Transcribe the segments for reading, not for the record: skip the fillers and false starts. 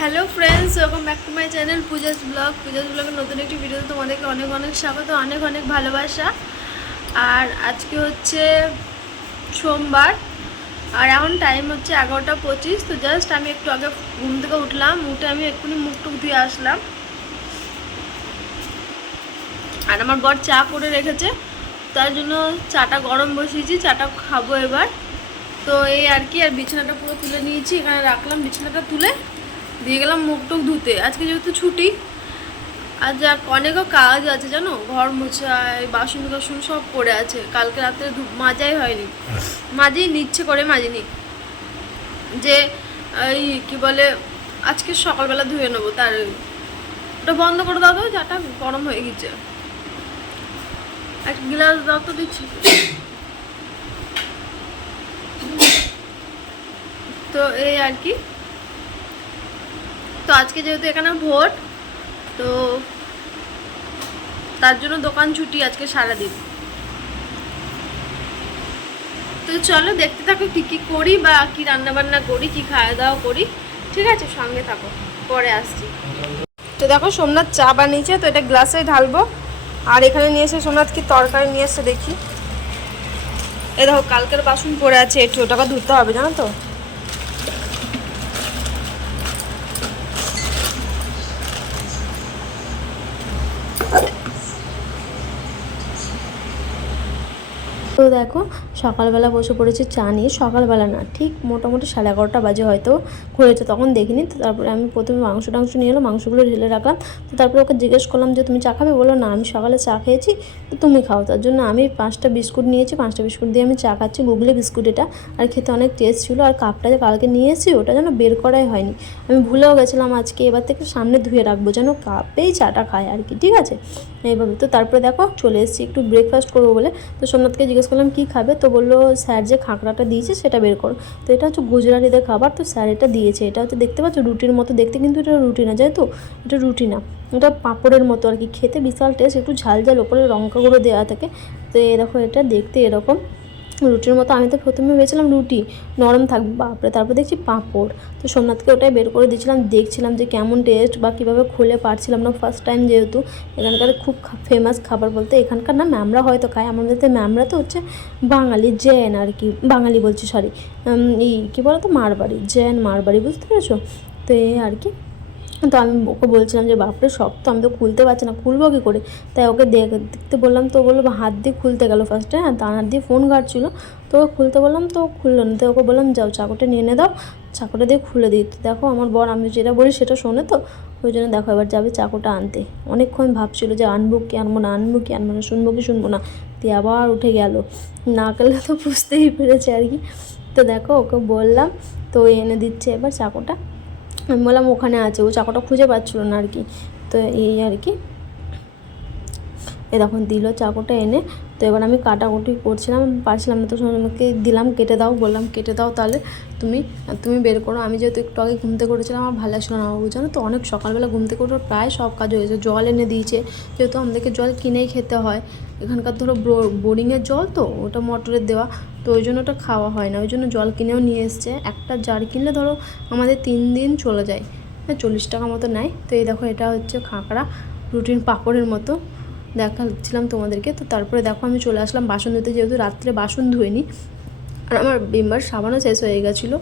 Hello friends, welcome back to my channel Puja's ব্লগের নতুন একটি ভিডিওতে তোমাদেরকে অনেক অনেক স্বাগত, অনেক অনেক ভালোবাসা। আর আজকে হচ্ছে সোমবার, আর এখন টাইম হচ্ছে 11:25। তো জাস্ট আমি একটু আগে ঘুম থেকে উঠলাম, উঠে আমি এক্ষুনি মুখ টুক ধুয়ে আসলাম। আর আমার বর চা করে রেখেছে, তার জন্য চাটা গরম বসিয়েছি, চাটা খাবো এবার। তো এই আর কি, আর বিছানাটা পুরো তুলে নিয়েছি, এখানে রাখলাম, বিছানাটা তুলে দিয়ে গেলাম মুখ টুক ধুতে। আজকে যেহেতু ছুটি, আর যাক অনেকও কাজ আছে জানো, ঘর মোছা, বাসন টাসন সব পড়ে আছে। কালকে রাতে মাজাই হয়নি, মাঝেই নিচ্ছে করে মাজিনি, যে এই কি বলে আজকে সকালবেলা ধুয়ে নেবো। তার ওটা বন্ধ করে দাও তো, যাটা গরম হয়ে গেছে। এক গ্লাস দাও তো, দিচ্ছি। তো এই আর কি, তো আজকে যেহেতু এখানে ভোট, তো তার জন্য দোকান ছুটি আজকে সারাদিন। তো চলো দেখতে থাকো কী কী করি, বা কী রান্নাবান্না করি, কী খাওয়া দাওয়া করি। ঠিক আছে, সঙ্গে থাকো, পরে আসছি। তো দেখো সোমনাথ চা বানিয়েছে, তো এটা গ্লাসে ঢালবো। আর এখানে নিয়ে এসে সোমনাথ কি তরকারি নিয়ে এসে দেখি। এ দেখো কালকের বাসন পড়ে আছে, একটু ওটাকে ধুতে হবে জানো তো। তো দেখো সকালবেলা বসে পড়েছি চা নিয়ে। সকালবেলা না, ঠিক মোটামুটি 11:30 বাজে হয়তো হয়েছে, তখন দেখিনি। তো তারপরে আমি প্রথমে মাংস টাংস নিয়ে এলো, মাংসগুলো ঢেলে রাখলাম। তো তারপরে ওকে জিজ্ঞেস করলাম যে তুমি চা খাবে? বললো না, আমি সকালে চা খেয়েছি, তো তুমি খাও। তার জন্য আমি 5টা বিস্কুট নিয়েছি, 5টা বিস্কুট দিয়ে আমি চা খাচ্ছি। গুগলি বিস্কুট এটা, আর খেতে অনেক টেস্ট ছিল। আর কাপটা যে কালকে নিয়ে এসেছি, ওটা যেন বের করাই হয়নি, আমি ভুলেও গেছিলাম। আজকে এবার থেকে সামনে ধুয়ে রাখবো, যেন কাপেই চাটা খায় আর কি। ঠিক আছে, এইভাবে। তো তারপরে দেখো চলে এসেছি একটু ব্রেকফাস্ট করবো বলে। তো সোমনাথকে জিজ্ঞেস করলাম কী খাবে, তো বললো স্যার যে খাঁকড়াটা দিয়েছে সেটা বের করো। তো এটা হচ্ছে গুজরাটিদের খাবার, তো স্যার এটা দিয়েছে। এটা হচ্ছে দেখতে পাচ্ছ রুটির মতো দেখতে, কিন্তু এটা রুটি না, যেহেতু এটা রুটি না, এটা পাঁপড়ের মতো আর কি। খেতে বিশাল টেস্ট, একটু ঝাল ঝাল, ওপরে লঙ্কা গুঁড়ো দেওয়া থাকে। তো এই দেখো এটা দেখতে এরকম রুটির মতো। আমি তো প্রথমে ভেবেছিলাম রুটি নরম থাকবে, বাপরে, তারপর দেখছি পাঁপড়। তো সোমনাথকে ওটাই বের করে দিয়েছিলাম, দেখছিলাম যে কেমন টেস্ট, বা কীভাবে খুলে পারছিলাম না, ফার্স্ট টাইম যেহেতু। এখানকার খুব ফেমাস খাবার বলতে, এখানকার না ম্যামরা হয়তো খায়, আমাদের ম্যামরা তো হচ্ছে বাঙালি জেন আর কি, বাঙালি বলছি সরি, এই কী বলো তো, মারবাড়ি, জেন মারবাড়ি, বুঝতে পেরেছো? তো এই আর কি। তো আমি ওকে বলছিলাম যে বাপরে শক্ত, আমি তো খুলতে পারছি না, খুলবো কী করে? তাই ওকে দেখতে বললাম, তো বললো হাত দিয়ে খুলতে গেলো ফার্স্টে, হ্যাঁ, ডান হাত দিয়ে ফোন ঘাটছিলো। তো খুলতে বললাম, তো খুললো না। তো ওকে বললাম যাও চাকুটা নিয়ে এনে দাও, চাকুটা দিয়ে খুলে দিই। তো দেখো আমার বর আমি যেটা বলি সেটা শোনে, তো ওই জন্য দেখো এবার যাবে চাকুটা আনতে। অনেকক্ষণ ভাবছিলো যে আনবো কি আনবো না, আনবো কি আনবো না, শুনবো কি শুনবো না, দিয়ে আবার উঠে গেল। না গেলে তো বুঝতেই পেরেছে আর কি। তো দেখো ওকে বললাম, তো এনে দিচ্ছে এবার চাকুটা। আমি বললাম ওখানে আছে, ও চাকুটা খুঁজে পাচ্ছিলো না আর কি। তো এই আর কি, তখন দিল চাকুটা এনে। তো এবার আমি কাটাকুটি করছিলাম, পারছিলাম না, তো আমাকে দিলাম, কেটে দাও, বললাম কেটে দাও তাহলে তুমি তুমি বের করো। আমি যেহেতু একটু আগে ঘুমতে করেছিলাম, আমার ভালো লাগছিলো না, জানো তো, অনেক সকালবেলা ঘুমতে করে প্রায় সব কাজ হয়েছে। জল এনে দিয়েছে, যেহেতু আমাদেরকে জল কিনেই খেতে হয়। এখানকার ধরো বোরিংয়ের জল, তো ওটা মোটরের দেওয়া, তো ওই জন্য ওটা খাওয়া হয় না, ওই জন্য জল কিনেও নিয়ে এসছে। একটা জার কিনলে ধরো আমাদের 3 দিন চলে যায়, 40 টাকা মতো নেয়। তো এই দেখো এটা হচ্ছে খাঁকড়া, রুটিন পাঁপড়ের মতো দেখাচ্ছিলাম তোমাদেরকে। তো তারপরে দেখো আমি চলে আসলাম বাসন ধুতে, যেহেতু রাত্রে বাসন ধুইনি। আর আমার ভিম সাবানও শেষ হয়ে গেছিলো,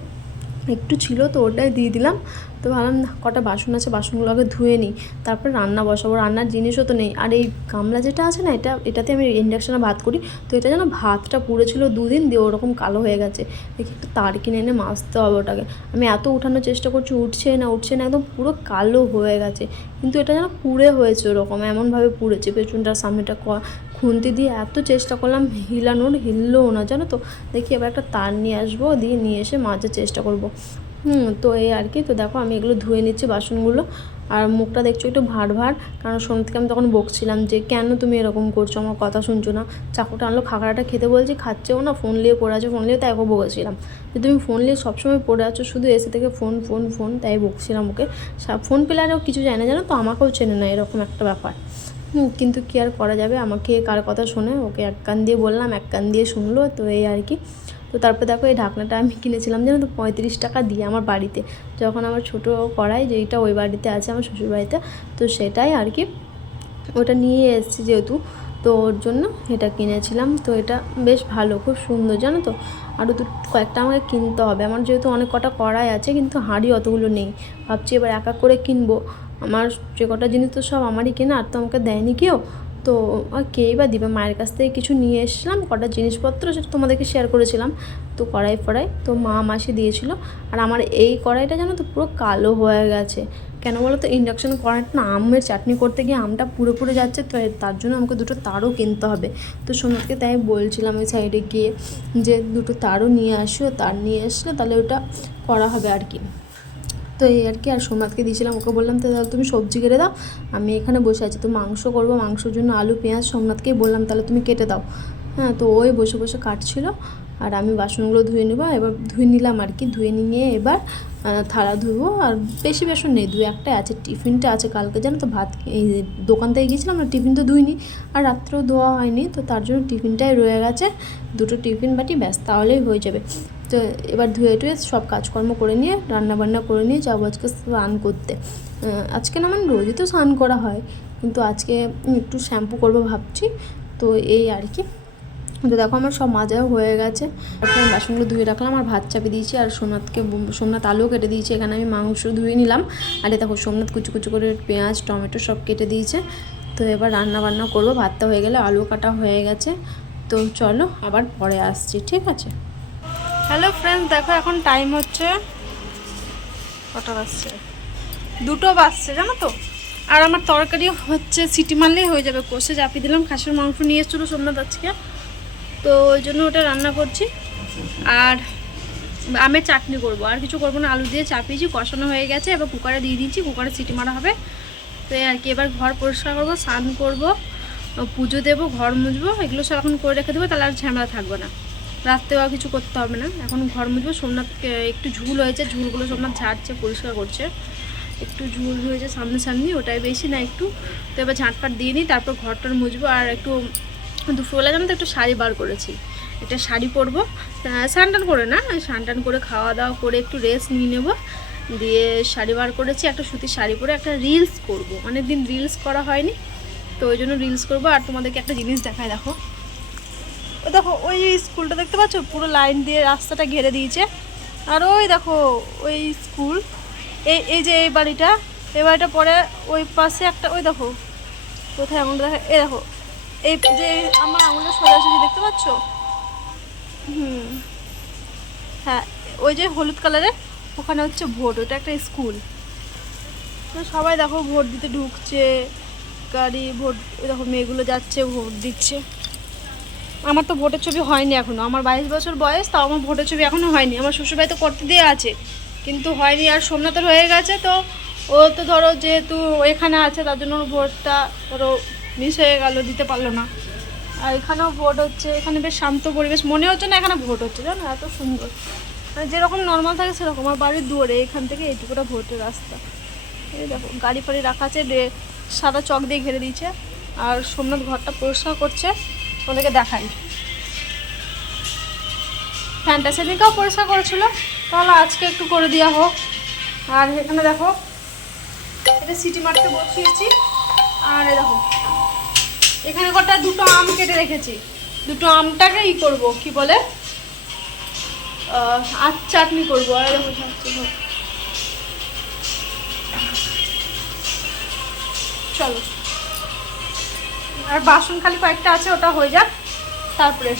একটু ছিল, তো ওটাই দিয়ে দিলাম। তো ভাবলাম কটা বাসন আছে, বাসনগুলোকে ধুয়ে নিই, তারপরে রান্না বসাবো। রান্নার জিনিসও তো নেই। আর এই গামলা যেটা আছে না, এটাতে আমি ইন্ডাকশানে ভাত করি। তো এটা যেন ভাতটা পুড়েছিল 2 দিন, দিয়ে ওরকম কালো হয়ে গেছে। দেখি একটু তার কিনে এনে মাজতে হবে ওটাকে। আমি এত উঠানোর চেষ্টা করছি, উঠছে না, একদম পুরো কালো হয়ে গেছে। কিন্তু এটা যেন পুড়ে হয়েছে, ওরকম এমনভাবে পুড়েছে। পেছনটার সামনেটা খুন্তি দিয়ে এত চেষ্টা করলাম হিলানোর, হিললোও না জানো তো। দেখি এবার একটা তার নিয়ে আসবো, দিয়ে নিয়ে এসে মাজার চেষ্টা করব। তো এই আর কি। তো দেখো আমি এগুলো ধুয়ে নিচ্ছি বাসনগুলো। আর মুখটা দেখছো একটু ভার ভার, কারণ সোমনাথকে আমি তখন বকছিলাম যে কেন তুমি এরকম করছো, আমার কথা শুনছো না। চাকুটা আনলো, খাঁকড়াটা খেতে বলছি, খাচ্ছেও না, ফোন নিয়ে পড়ে আছো, ফোন নিয়ে, তাই ওকে বকেছিলাম যে তুমি ফোন নিয়ে সবসময় পড়ে আছো, শুধু এসে থেকে ফোন ফোন ফোন, তাই বকছিলাম ওকে। ফোন পেলে আরও কিছু যায় না জানো তো, আমাকেও চেনে না, এরকম একটা ব্যাপার। কিন্তু কী আর করা যাবে, আমাকে কার কথা শোনে। ওকে এক কান দিয়ে বললাম, এক কান দিয়ে শুনলো, তো এই আর কি। তো তারপরে দেখো এই ঢাকনাটা আমি কিনেছিলাম জানো তো 35 টাকা দিয়ে আমার বাড়িতে, যখন আমার ছোটো কড়াই যেইটা ওই বাড়িতে আছে আমার শ্বশুরবাড়িতে, তো সেটাই আর কি ওটা নিয়ে এসেছি যেহেতু, তো ওর জন্য এটা কিনেছিলাম। তো এটা বেশ ভালো, খুব সুন্দর জানো তো। আরও কয়েকটা আমাকে কিনতে হবে, আমার যেহেতু অনেক কটা কড়াই আছে কিন্তু হাঁড়ি অতগুলো নেই, ভাবছি এবার এক এক করে কিনবো। আমার যে কটা জিনিস তো সব আমারই কেনা, আর তো আমাকে দেয়নি কেউ, তো আর কেই বা দিবে। মায়ের কাছ থেকে কিছু নিয়ে এসেছিলাম, কটা জিনিসপত্র, সেটা তোমাদেরকে শেয়ার করেছিলাম। তো কড়াই ফড়াই তো মা মাসি দিয়েছিল। আর আমার এই কড়াইটা জানো তো পুরো কালো হয়ে গেছে, কেন বলো তো, ইন্ডাকশন কড়াইটা না আমের চাটনি করতে গিয়ে আমটা পুরো পুরো যাচ্ছে, তো তার জন্য আমাকে দুটো তারও কিনতে হবে। তো সোনাকে তাই বলছিলাম ওই সাইডে গিয়ে যে দুটো তারও নিয়ে আসিও, তার নিয়ে আসলে তাহলে ওটা করা হবে আর কি। তো এই আর কি। আর সোমনাথকে দিয়েছিলাম, ওকে বললাম তো তাহলে তুমি সবজি কেটে দাও, আমি এখানে বসে আছি। তো মাংস করবো, মাংসের জন্য আলু পেঁয়াজ সোমনাথকেই বললাম তাহলে তুমি কেটে দাও। হ্যাঁ, তো ওই বসে বসে কাটছিল, আর আমি বাসনগুলো ধুয়ে নেবো। এবার ধুয়ে নিলাম আর কি, ধুয়ে নিয়ে এবার থালা ধুবো। আর বেশি বেসন নেই, দু একটাই আছে, টিফিনটা আছে কালকে জানো তো, ভাত এই দোকান থেকে গিয়েছিলাম না, টিফিন তো ধুইনি, আর রাত্রেও ধোয়া হয়নি, তো তার জন্য টিফিনটাই রয়ে গেছে, দুটো টিফিন বাটি ব্যাস, তাহলেই হয়ে যাবে। তো এবার ধুয়ে টুয়ে সব কাজকর্ম করে নিয়ে রান্নাবান্না করে নিয়ে যাবো আজকে স্নান করতে। আজকে না মানে রোজই তো স্নান করা হয়, কিন্তু আজকে একটু শ্যাম্পু করবো ভাবছি। তো এই আর কি। তো দেখো আমার সব মাজাও হয়ে গেছে, তারপরে আমি বাসনগুলো ধুয়ে রাখলাম আর ভাত চাপে দিয়েছি। আর সোমনাথ আলুও কেটে দিয়েছি, এখানে আমি মাংস ধুয়ে নিলাম। আর দেখো সোমনাথ কুচু কুচু করে পেঁয়াজ টমেটো সব কেটে দিয়েছে। তো এবার রান্না বান্না করবো, ভাতটা হয়ে গেলে আলু কাটা হয়ে গেছে। তো চলো আবার পরে আসছি, ঠিক আছে। হ্যালো ফ্রেন্ডস, দেখো এখন টাইম হচ্ছে কটা বাজছে, 2টো বাজছে জানো তো। আর আমার তরকারি হচ্ছে সিটি মারলেই হয়ে যাবে, কষে চাপিয়ে দিলাম। খাসির মাংস নিয়ে এসেছিলো সোমনাথ আজকে, তো ওই জন্য ওটা রান্না করছি। আর আমের চাটনি করবো, আর কিছু করবো না। আলু দিয়ে চাপিয়েছি, কষানো হয়ে গেছে, এবার কুকারে দিয়ে দিচ্ছি, কুকারে সিটি মারা হবে। তো এই আর কি। এবার ঘর পরিষ্কার করবো, স্নান করবো, পুজো দেবো, ঘর মুছবো, এগুলো সব এখন করে রেখে দেবো, তাহলে আর ঝামেলা থাকবে না। রাত্রেও আর কিছু করতে হবে না, এখন ঘর মুছবো। সোমনাথকে একটু ঝুল হয়েছে, ঝুলগুলো সোমনাথ ঝাড়ছে, পরিষ্কার করছে। একটু ঝুল হয়েছে সামনাসামনি, ওটাই বেশি না একটু। তো এবার ঝাঁটপাট দিয়ে নিই, তারপর ঘরটার মুছবো। আর একটু দুপুরবেলা জানো তো একটু শাড়ি বার করেছি, একটা শাড়ি পরবো, স্নান করে না, স্নান করে খাওয়া দাওয়া করে একটু রেস্ট নিয়ে নেবো, দিয়ে শাড়ি বার করেছি, একটা সুতির শাড়ি পরে একটা রিলস করবো, অনেকদিন রিলস করা হয়নি, তো ওই জন্য রিলস করবো। আর তোমাদেরকে একটা জিনিস দেখায়, দেখো ও দেখো, ওই স্কুলটা দেখতে পাচ্ছ, পুরো লাইন দিয়ে রাস্তাটা ঘিরে দিয়েছে। আর ওই দেখো ওই স্কুল, এই যে এই বাড়িটা, এই বাড়িটা পরে ওই পাশে একটা, ওই দেখো কোথায় আঙুলটা দেখা, এই দেখো এই যে আমার আঙুলটা সোজাসুজি দেখতে পাচ্ছ, হ্যাঁ ওই যে হলুদ কালারের, ওখানে হচ্ছে ভোট, ওটা একটা স্কুল। তো সবাই দেখো ভোট দিতে ঢুকছে, গাড়ি ভোট, দেখো মেয়েগুলো যাচ্ছে ভোট দিচ্ছে। আমার তো ভোটের ছবি হয়নি এখনও, আমার 22 বছর বয়স, তাও আমার ভোটের ছবি এখনও হয়নি। আমার শ্বশুরবাড়ি তো করতে দিয়ে আছে কিন্তু হয়নি। আর সোমনাথের হয়ে গেছে, তো ও তো ধরো যেহেতু এখানে আছে তার জন্য ভোটটা ধরো মিস হয়ে গেল, দিতে পারলো না। আর এখানেও ভোট হচ্ছে, এখানে বেশ শান্ত পরিবেশ, মনে হচ্ছে না এখানে ভোট হচ্ছে, জানো এত সুন্দর, মানে যেরকম নর্মাল থাকে সেরকম। আমার বাড়ির দুয়ারে এখান থেকে এইটুকুটা ভোটের রাস্তা, এই দেখো গাড়ি ফাড়ি রাখা আছে, সাদা চক দিয়ে ঘিরে দিয়েছে। আর সোমনাথ ঘরটা পরিষ্কার করছে, ওদেরকে দেখাই। ফ্যানটা সেদিনকেও পরিষ্কার করেছিল, তাহলে আজকে একটু করে দেওয়া হোক। আর এখানে দেখো এটা সিটি মারতে বসিয়েছি। আর দেখো এখানে কটা দুটো আম কেটে রেখেছি, দুটো আমটাকে করবো কি বলে চাটনি করবো। আর দেখো চলো, আর বাসন খালি কয়েকটা আছে, ওটা হয়ে যাক তারপরে।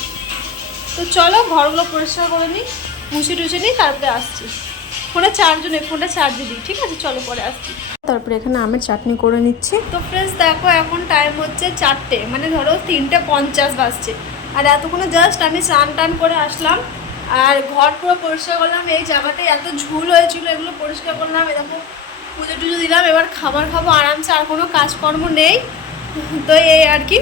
তো চলো ঘরগুলো পরিষ্কার করে নিই, মুছে টুছে নিই, তারপরে আসছি। ফোনটা চার্জে দিই, ঠিক আছে, চলো পরে আসছি। তারপরে এখানে আমের চাটনি করে নিচ্ছি। তো ফ্রেন্ডস দেখো এখন টাইম হচ্ছে 4টে, মানে ধরো 3:50 বাজছে। আর এতক্ষণে জাস্ট আমি স্নান টান করে আসলাম, আর ঘর পুরো পরিষ্কার করলাম। এই জায়গাটায় এত ঝুল হয়েছিল, এগুলো পরিষ্কার করলাম। এরকম পুজো টুজো দিলাম, এবার খাবার খাবো আরামসে, আর কোনো কাজকর্ম নেই। তো এই আর কি।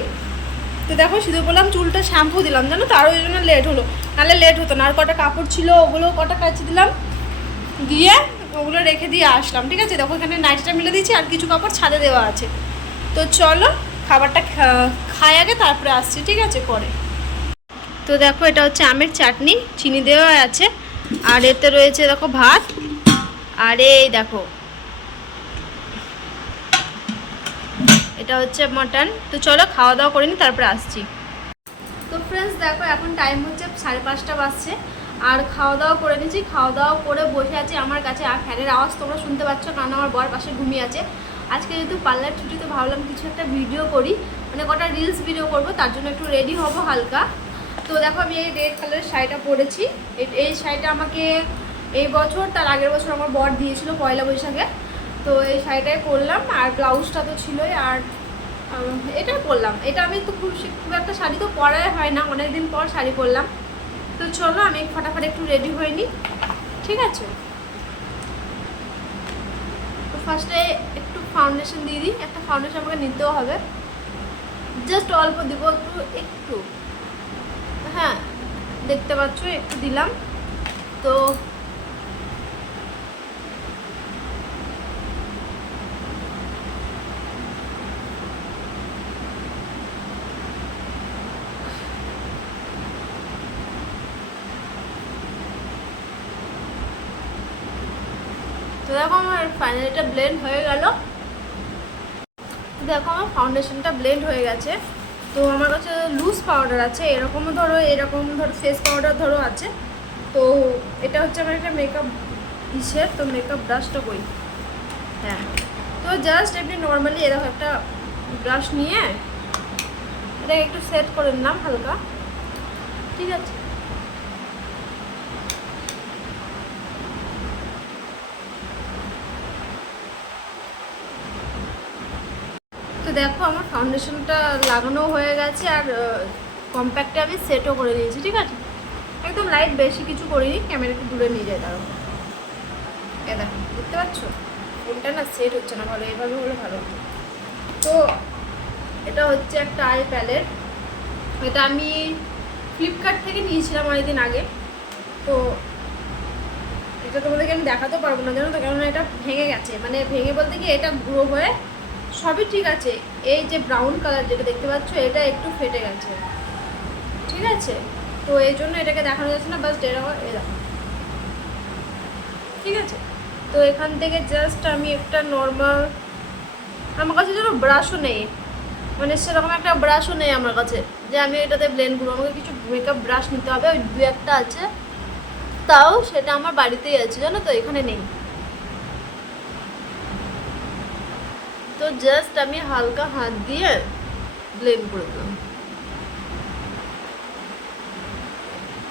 তো দেখো শুধু বললাম চুলটা শ্যাম্পু দিলাম জানো তো, আরও ওই জন্য লেট হলো, নাহলে লেট হতো না। আর কটা কাপড় ছিল ওগুলো কটা কাচি দিলাম, দিয়ে ওগুলো রেখে দিয়ে আসলাম, ঠিক আছে। দেখো এখানে নাইটিটা মিলে দিয়েছি, আর কিছু কাপড় ছাদে দেওয়া আছে। তো চলো খাবারটা খাই আগে, তারপরে আসছি, ঠিক আছে পরে। তো তো দেখো এটা হচ্ছে আমের চাটনি, চিনি দেওয়া আছে, আর এতে রয়েছে দেখো ভাত, আর এই দেখো এটা হচ্ছে মাটন। তো চলো খাওয়া দাওয়া করে নি, তারপরে আসছি। তো ফ্রেন্ডস দেখো এখন টাইম হচ্ছে 5:30 বাজছে, আর খাওয়া দাওয়া করে নিয়েছি। খাওয়া দাওয়া করে বসে আছি আমার কাছে, আর ফ্যানের আওয়াজ তোমরা শুনতে পাচ্ছ, কারণ আমার বর পাশে ঘুমিয়ে আছে। আজকে যেহেতু পার্লার ছুটি, তো ভাবলাম কিছু একটা ভিডিও করি, মানে কটা রিলস ভিডিও করব, তার জন্য একটু রেডি হব হালকা। তো দেখো আমি এই রেড কালারের শাড়িটা পরেছি। এই শাড়িটা আমাকে এই বছর, তার আগের বছর আমার বর দিয়েছিল পয়লা বৈশাখে। তো এই শাড়িটাই পরলাম, আর ব্লাউজটা তো ছিলই, আর এটা পরলাম। এটা আমি তো খুব একটা শাড়ি তো পরাই হয় না, অনেকদিন পর শাড়ি পরলাম। তো চলো আমি ফটাফট একটু রেডি হয়ে নিই, ঠিক আছে? তো ফার্স্টে একটু ফাউন্ডেশন দিয়ে দিই। একটা ফাউন্ডেশন আমাকে নিতেও হবে, জাস্ট অল্প দিব, একটু হ্যাঁ দেখতে পাচ্ছ একটু দিলাম। তো দেখো আমার ফাইনালিটা ব্লেন্ড হয়ে গেল। দেখো আমার ফাউন্ডেশনটা ব্লেন্ড হয়ে গেছে। তো আমার কাছে লুজ পাউডার আছে, এরকম ধরো ফেস পাউডার ধরো আছে। তো এটা হচ্ছে আমার একটা মেকআপ ইসের, তো মেকআপ ব্রাশটা কই, হ্যাঁ। তো জাস্ট এমনি নর্মালি এরকম একটা ব্রাশ নিয়ে এটাকে একটু সেট করে নিলাম হালকা, ঠিক আছে? তো দেখো আমার ফাউন্ডেশনটা লাগানো হয়ে গেছে, আর কম্প্যাক্টে আমি সেটও করে নিয়েছি, ঠিক আছে? একদম লাইট, বেশি কিছু করিনি। ক্যামেরা একটু দূরে নিয়ে যায়, তারপর এ দেখো দেখতে পাচ্ছ ফোনটা না সেট হচ্ছে না ভালো, এইভাবে হলে ভালো হতো। তো এটা হচ্ছে একটা আই প্যালেট, এটা আমি ফ্লিপকার্ট থেকে নিয়েছিলাম অনেকদিন আগে। তো এটা তোমাদেরকে আমি দেখাতেও পারবো না, জানো তো, কেননা এটা ভেঙে গেছে। মানে ভেঙে বলতে কি, এটা গুঁড়ো হয়ে সবই ঠিক আছে, এই যে ব্রাউন কালার যেটা দেখতে পাচ্ছ, এটা একটু ফেটে গেছে, ঠিক আছে? তো এই জন্য এটাকে দেখানো যাচ্ছে না, বাস এরকম এই দেখো, ঠিক আছে? তো এখান থেকে জাস্ট আমি একটা নর্মাল, আমার কাছে যেন ব্রাশও নেই, মানে সেরকম একটা ব্রাশও নেই আমার কাছে যে আমি এটাতে ব্লেন্ড করবো। আমাকে কিছু মেকআপ ব্রাশ নিতে হবে, ওই দু একটা আছে, তাও সেটা আমার বাড়িতেই আছে, জানো তো, এখানে নেই। তো জাস্ট আমি হালকা হাত দিয়ে ব্লেন্ড করে দিলাম।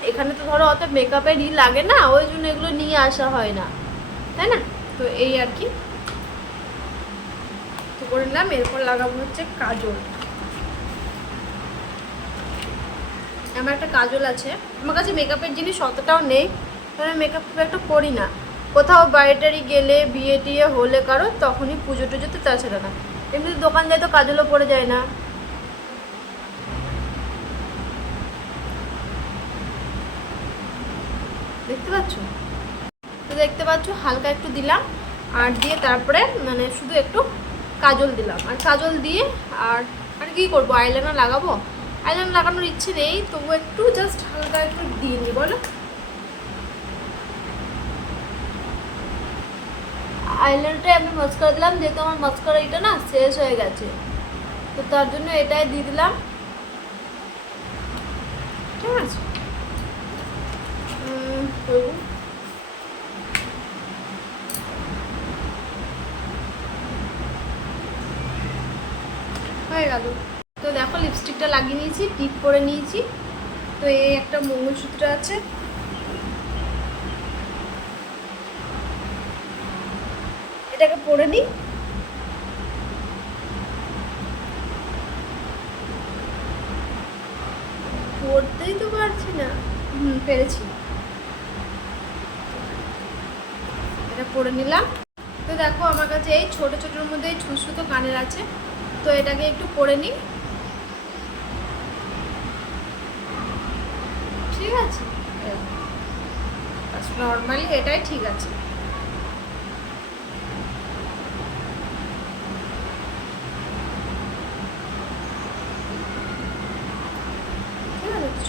এখানে তো ধরো অত মেকআপেরই লাগে না, ওই জন্য এগুলো নিয়ে আসা হয় না, তাই না? তো এই আর কি, তো করে নিলাম। এরপর লাগাবো হচ্ছে কাজল। আমার একটা কাজল আছে। আমার কাছে মেকআপের জিনিস অতটাও নেই, কারণ মেকআপ খুব একটা করি না। কোথাও বাইরেটারি গেলে, বিয়ে টিয়ে হলে কারো, তখনই পুজো টুজোতে, তাছাড়া না। এমনি দোকান যায় তো কাজলও পরে যায় না, দেখতে পাচ্ছ? তো দেখতে পাচ্ছ হালকা একটু দিলাম, আর দিয়ে তারপরে মানে শুধু একটু কাজল দিলাম। আর কাজল দিয়ে আর আর কি করবো, আইলাইনার লাগাবো। আইলাইনার লাগানোর ইচ্ছে নেই, তবু একটু জাস্ট হালকা একটু দিয়ে নিই, বলো। আইলাইনারটাই আমি মাস্কারা দিলাম, যেহেতু আমার মাস্কারা এটা না শেষ হয়ে গেছে, তো তার জন্য এটাই দিয়ে দিলাম, ঠিক আছে? হয়ে গেল। তো দেখো লিপস্টিকটা লাগিয়ে নিয়েছি, টিপ করে নিয়েছি। তো এই একটা মঙ্গলসূত্র আছে, এটাকে পরে নিই। পরতেই তো পারছি না, পেরেছি, এটা পরে নিলাম। তো দেখো আমার কাছে এই ছোটো ছোটোর মধ্যে এই ছুঁচো কানের আছে, তো এটাকে একটু পরে নিই, ঠিক আছে? নর্মালি এটাই ঠিক আছে।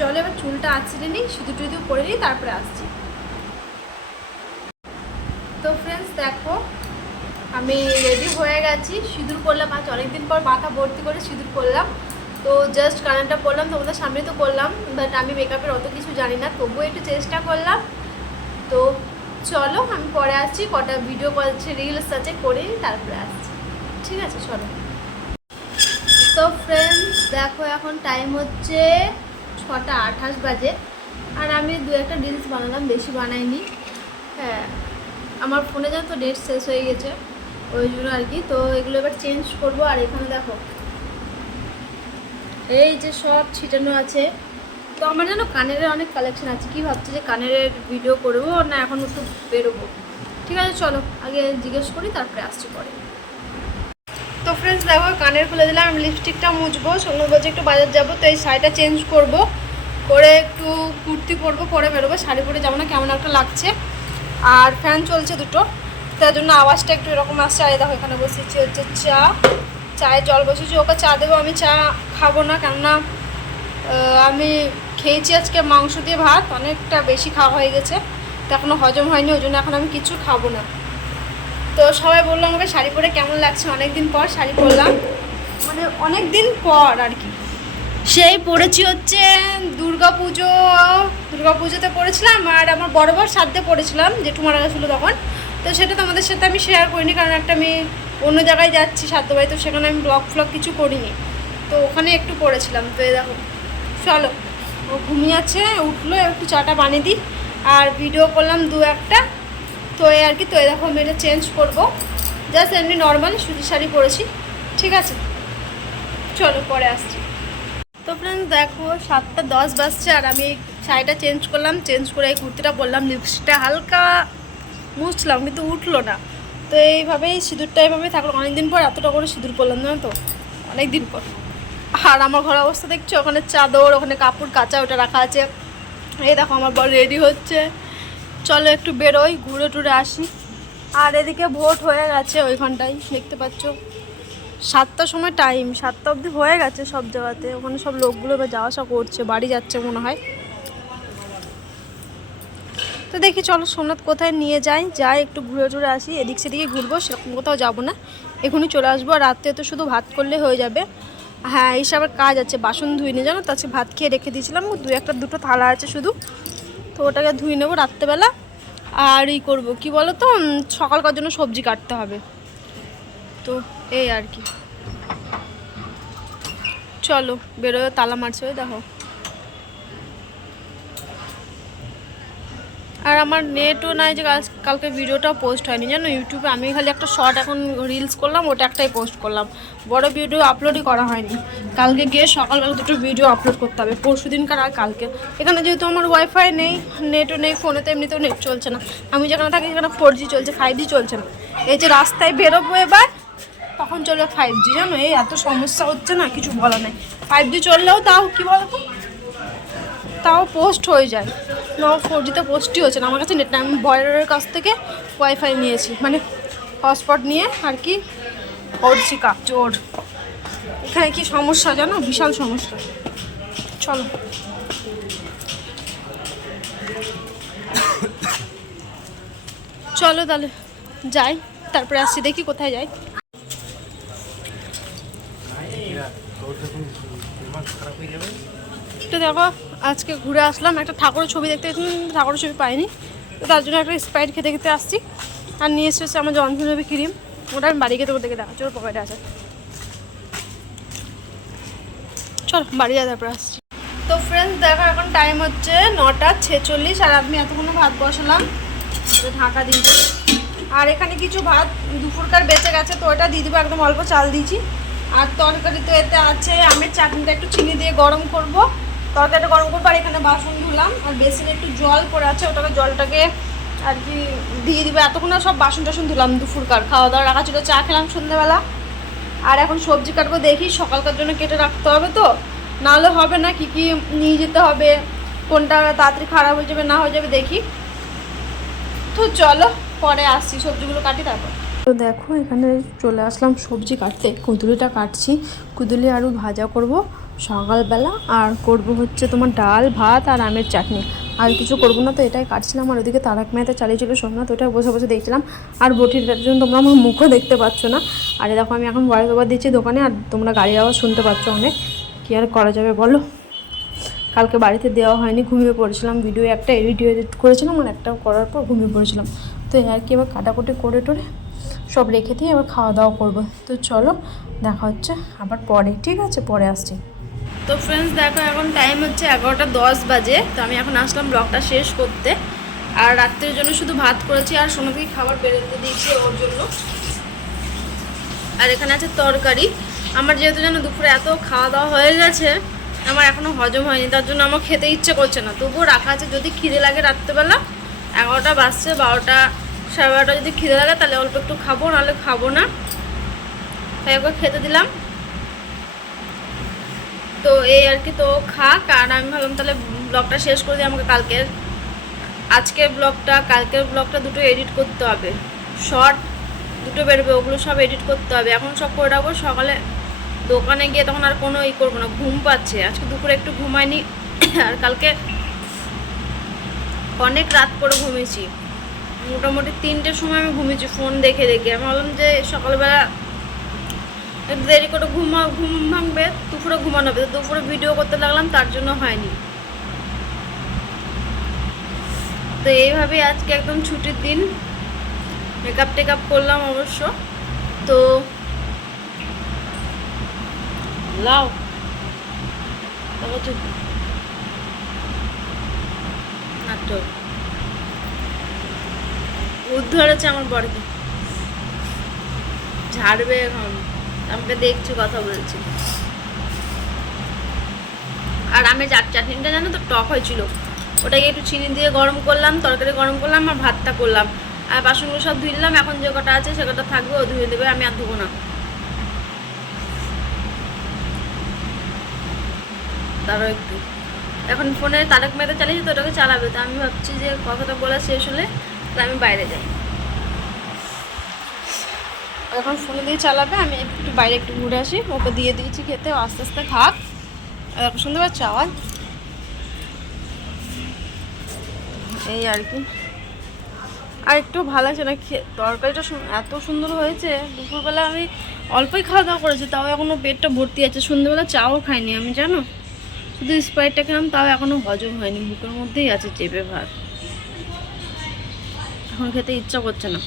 চলো এবার চুলটা আঁচড়ে নিই, সিঁদুর টিঁদুর করে নিই, তারপরে আসছি। তো ফ্রেন্ডস দেখো আমি রেডি হয়ে গেছি, সিঁদুর করলাম। আজ অনেকদিন পর মাথা ভর্তি করে সিঁদুর করলাম। তো জাস্ট কানেরটা করলাম, তোমাদের সামনে তো করলাম, বাট আমি মেকআপের অত কিছু জানি না, তবুও একটু চেষ্টা করলাম। তো চলো আমি পরে আসছি, কটা ভিডিও কল আছে, রিলস আছে, করে তারপরে আসছি, ঠিক আছে চলো। তো ফ্রেন্ডস দেখো এখন টাইম হচ্ছে 6:28 বাজে, আর আমি 2-1টা রিলস বানালাম, বেশি বানাইনি। হ্যাঁ আমার ফোনে যেন তো নেট শেষ হয়ে গেছে, ওই জন্য আর কি। তো এগুলো এবার চেঞ্জ করবো। আর এখানে দেখো এই যে সব ছিটানো আছে। তো আমার যেন কানের অনেক কালেকশন আছে, কি ভাবছি যে কানের ভিডিও করবো না এখন একটু বেরোবো। ঠিক আছে চলো আগে জিজ্ঞেস করি, তারপরে আসছি পরে। তো ফ্রেন্ডস দেখো কানের খুলে দিলাম, আমি লিপস্টিকটা মুছবো, সঙ্গে বলছি একটু বাজার যাবো, তো এই শাড়িটা চেঞ্জ করব, করে একটু কুর্তি পরবো, পরে বেরোবো। শাড়ি পরে যাবো না, কেমন একটা লাগছে। আর ফ্যান চলছে দুটো, তার জন্য আওয়াজটা একটু এরকম আসছে। আর দেখো এখানে বসেছি হচ্ছে চায়ের জল বসেছি, ওকে চা দেবো। আমি চা খাবো না, কেননা আমি খেয়েছি আজকে মাংস দিয়ে ভাত, অনেকটা বেশি খাওয়া হয়ে গেছে, তো এখনও হজম হয়নি, ওই জন্য এখন আমি কিছু খাবো না। তো সবাই বললো আমাকে শাড়ি পরে কেমন লাগছে, অনেক দিন পর শাড়ি পরলাম, মানে অনেক দিন পর আর কি। সেই পরেছি হচ্ছে দুর্গাপুজোতে পরেছিলাম, আর আমার বড় সাধ্যে পরেছিলাম, জেঠু মারা গেছিলো তখন। তো সেটা তোমাদের সাথে আমি শেয়ার করিনি, কারণ একটা আমি অন্য জায়গায় যাচ্ছি সাধ্য বাড়ি, তো সেখানে আমি ব্লগ কিছু করিনি, তো ওখানে একটু পরেছিলাম। তো এই দেখো চলো ও ঘুমিয়ে আছে, উঠলো, একটু চাটা বানিয়ে দিই, আর ভিডিও করলাম 2-1টা। তো এই আর কি। তো এই দেখো আমি এটা চেঞ্জ করবো, জাস্ট এমনি নর্মাল সুতির শাড়ি পরেছি, ঠিক আছে চলো পরে আসছি। তো ফ্রেন্ডস দেখো 7:10 বাজছে, আর আমি এই শাড়িটা চেঞ্জ করলাম, চেঞ্জ করে এই কুর্তিটা পরলাম, লিপস্টিকটা হালকা মুছলাম কিন্তু উঠলো না। তো এইভাবেই সিঁদুরটা এইভাবেই থাকলো, অনেকদিন পর এতটা করে সিঁদুর পরলাম না, তো অনেকদিন পর। আর আমার ঘরের অবস্থা দেখছো, ওখানে চাদর, ওখানে কাপড় কাচা ওটা রাখা আছে। এই দেখো আমার বর রেডি হচ্ছে, চলো একটু বেরোই, ঘুরে টুরে আসি। আর এদিকে ভোট হয়ে গেছে ওইখানটাই দেখতে পাচ্ছ, 7টার সময় টাইম, 7টা অবধি হয়ে গেছে সব জায়গাতে। ওখানে সব লোকগুলো এবার যাওয়া আসা করছে, বাড়ি যাচ্ছে মনে হয়। তো দেখি চলো সোমনাথ কোথায় নিয়ে যাই একটু ঘুরে টুরে আসি, এদিক সেদিকে ঘুরবো, সেরকম কোথাও যাবো না, এখনই চলে আসবো। আর রাত্রে তো শুধু ভাত করলে হয়ে যাবে। হ্যাঁ এইসব আবার কাজ আছে, বাসন ধুইনি জানো তো, আজকে ভাত খেয়ে রেখে দিয়েছিলাম, 2-1টা থালা আছে শুধু, তো ওটাকে ধুই নেবো রাত্রেবেলা। আর এই করবো কি বলো তো, সকালকার জন্য সবজি কাটতে হবে, তো এই আর কি। চলো বেরোয়, তালা মারছে ওই দেখো। আর আমার নেটও নাই যে কালকে ভিডিওটাও পোস্ট হয়নি জানো ইউটিউবে। আমি খালি একটা শর্ট এখন রিলস করলাম, ওটা একটাই পোস্ট করলাম, বড় ভিডিও আপলোডই করা হয়নি। কালকে গিয়ে সকালবেলা 2টো ভিডিও আপলোড করতে হবে, পরশু দিনকার আর কালকে। এখানে যেহেতু আমার ওয়াইফাই নেই, নেটও নেই, ফোনে তো এমনিতেও নেট চলছে না। আমি যেখানে থাকি সেখানে 4G চলছে, 5G চলছে না। এই যে রাস্তায় বেরোবো এবার, তখন চলবে 5G জানো, এই এত সমস্যা হচ্ছে না কিছু বলা নেই। 5G চললেও তাও কী বলতো, তাও পোস্ট হয়ে যায় না, 4Gতে পোস্টই হচ্ছে না। আমার কাছে নেট না, আমি বয়ের কাছ থেকে ওয়াইফাই নিয়েছি, মানে হটস্পট নিয়ে আর কি করছি কাজোর। এখানে কি সমস্যা জানো, বিশাল সমস্যা। চলো চলো তাহলে যাই, তারপরে আসছি, দেখি কোথায় যাই। তো দেখো আজকে ঘুরে আসলাম, একটা ঠাকুরের ছবি দেখতে গেছিলাম, ঠাকুরের ছবি পাইনি, তো তার জন্য একটা স্প্রাইট খেতে খেতে আসছি। আর নিয়ে এসেছে আমার জনসন বেবি ক্রিম, ওটা আমি বাড়ি খেতে দেখে দেখাচ্ছি, ওর পকেটে আছে। চল বাড়ি যা, তারপরে আসছি। তো ফ্রেন্ডস দেখো এখন টাইম হচ্ছে 9:46, আর আমি এতক্ষণ ভাত বসালাম, ঢাকা দিয়েছি। আর এখানে কিছু ভাত দুপুরকার বেঁচে গেছে, তো ওটা দিয়ে দেবো, একদম অল্প চাল দিয়েছি। আর তরকারি তো এতে আছে, আমের চাটনিটা একটু চিনি দিয়ে গরম করব, তরকারিটা গরম করবো। আর এখানে বাসন ধুলাম, আর বেসিনে একটু জল পড়ে আছে, ওটাকে জলটাকে আর কি দিয়ে দিবে। এতক্ষণ সব বাসন টাসন ধুলাম, দুপুরকার খাওয়া দাওয়া রাখা ছিল, চা খেলাম সন্ধ্যেবেলা। আর এখন সবজি কাটবো, দেখি সকালকার জন্য কেটে রাখতে হবে, তো নাহলে হবে না, কি কি নিয়ে যেতে হবে, কোনটা তাড়াতাড়ি খারাপ হয়ে যাবে না হয়ে যাবে দেখি। তো চলো পরে আসছি, সবজিগুলো কাটি তারপর। তো দেখো এখানে চলে আসলাম সবজি কাটতে, কুঁদুলিটা কাটছি, কুঁদুলি আলু ভাজা করব, সকালবেলা আর করব হচ্ছে তোমার ডাল ভাত আর আমের চাটনি, আর কিছু করবো না। তো এটাই কাটছিলাম, আর ওদিকে তারক মেহতা চালিয়েছিল সোমনাথ, ওটাই বসে বসে দেখছিলাম। আর বটিটার জন্য তোমরা আমার মুখও দেখতে পাচ্ছ না। আর দেখো আমি এখন ভয়েস ওভার দিচ্ছি দোকানে, আর তোমরা গাড়ির আওয়াজ শুনতে পাচ্ছ অনেক। কী আর করা যাবে বলো, কালকে বাড়িতে দেওয়া হয়নি, ঘুমিয়ে পড়েছিলাম। ভিডিও একটা এডিট করেছিলাম আর একটা করার পর ঘুমিয়ে পড়েছিলাম। তো আর কি এবার কাটাকুটি করে টোরে সব রেখে দিয়ে এবার খাওয়া দাওয়া করবো। তো চলো দেখা হচ্ছে আবার পরে, ঠিক আছে, পরে আসছি। তো ফ্রেন্ডস দেখো এখন টাইম হচ্ছে 11:10 বাজে। তো আমি এখন আসলাম ব্লগটা শেষ করতে। আর রাত্রের জন্য শুধু ভাত করেছি, আর সোনাকে খাবার বেরোতে দিয়েছি ওর জন্য। আর এখানে আছে তরকারি। আমার যেহেতু যেন দুপুরে এত খাওয়া দাওয়া হয়ে গেছে, আমার এখনও হজম হয়নি, তার জন্য আমার খেতে ইচ্ছে করছে না। তবুও রাখা আছে, যদি খিদে লাগে রাত্রেবেলা 11টা বাজছে, 12টা সাড়ে 12টা যদি খিদে লাগে তাহলে অল্প একটু খাবো, নাহলে খাবো না। তাই ওকে খেতে দিলাম। তো এই আর কি, তো খাক। আর আমি ভাবলাম তাহলে ব্লগটা শেষ করে দিই। আমাকে আজকের ব্লগটা কালকের ব্লগটা দুটো এডিট করতে হবে, শর্ট দুটো বেরোবে, ওগুলো সব এডিট করতে হবে। এখন সব করে রাখবো, সকালে দোকানে গিয়ে তখন আর কোনো করবো না। ঘুম পাচ্ছে, আজকে দুপুরে একটু ঘুমাইনি, আর কালকে অনেক রাত করে ঘুমিয়েছি, মোটামুটি 3টের সময় আমি ঘুমিয়েছি ফোন দেখে দেখে। আমি ভাবলাম যে সকালবেলা দেরি করে ঘুম ভাঙবে, দুপুরে ঘুমানো হবে। দুপুরে ভিডিও করতে লাগলাম, তার জন্য হয়নি। তো এইভাবেই আজকে একদম ছুটির দিন, মেকআপ টেকআপ করলাম অবশ্য। তো লাও নাটক ধরেছে আমার বরকে, ঝাড়বে এখন, আমাকে দেখছি কথা বলছি। আর আমি চাটনিটা জানো তো টক হয়েছিল, ওটাকে একটু চিনি দিয়ে গরম করলাম, তরকারি গরম করলাম আর ভাতটা করলাম। আর বাসনগুলো সব ধুইলাম, এখন যে কটা আছে সে কটা থাকবে, ও ধুয়ে দেবে, আমি আর ধুবো না। তারও একটু এখন ফোনে তারক মেহতা চালিয়েছি, তো ওটাকে চালাবে। তো আমি ভাবছি যে কথাটা বলা শেষ হলে আমি বাইরে যাই। এখন ফোনে দিয়ে চালাবে, আমি একটু বাইরে একটু ঘুরে আসি। ওকে দিয়ে দিয়েছি খেতে, আস্তে আস্তে খাক। শুনতে পাচ্ছ আওয়াজ? এই আর কি। আর একটু ভালো লাগছে না, তরকারিটা এত সুন্দর হয়েছে। দুপুরবেলা আমি অল্পই খাওয়া দাওয়া করেছি, তাও এখনও পেটটা ভর্তি আছে। সন্ধ্যেবেলা চাও খাইনি আমি, জানো, শুধু স্প্রাইটটা খেলাম, তাও এখনও হজম হয়নি, বুকের মধ্যেই আছে চেপে ভাত। এখন খেতে ইচ্ছা করছে না,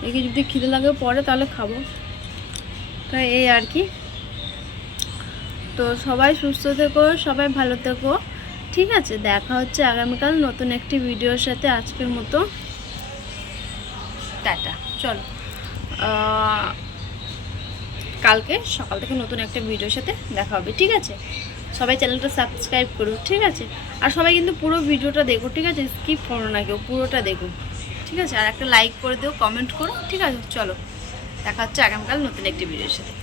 দেখি যদি খিদে লাগে পরে তাহলে খাবো। তাই এই আর কি। তো সবাই সুস্থ থেকো, সবাই ভালো থেকো, ঠিক আছে। দেখা হচ্ছে আগামীকাল নতুন একটি ভিডিওর সাথে। আজকের মতো টাটা। চলো কালকে সকাল থেকে নতুন একটা ভিডিওর সাথে দেখা হবে, ঠিক আছে। সবাই চ্যানেলটা সাবস্ক্রাইব করো, ঠিক আছে। আর সবাই কিন্তু পুরো ভিডিওটা দেখো, ঠিক আছে, স্কিপ করো না কেউ, পুরোটা দেখো, ঠিক আছে। আর একটা লাইক করে দিও, কমেন্ট করো, ঠিক আছে। চলো দেখা হচ্ছে আগামীকাল নতুন একটি ভিডিওর সাথে।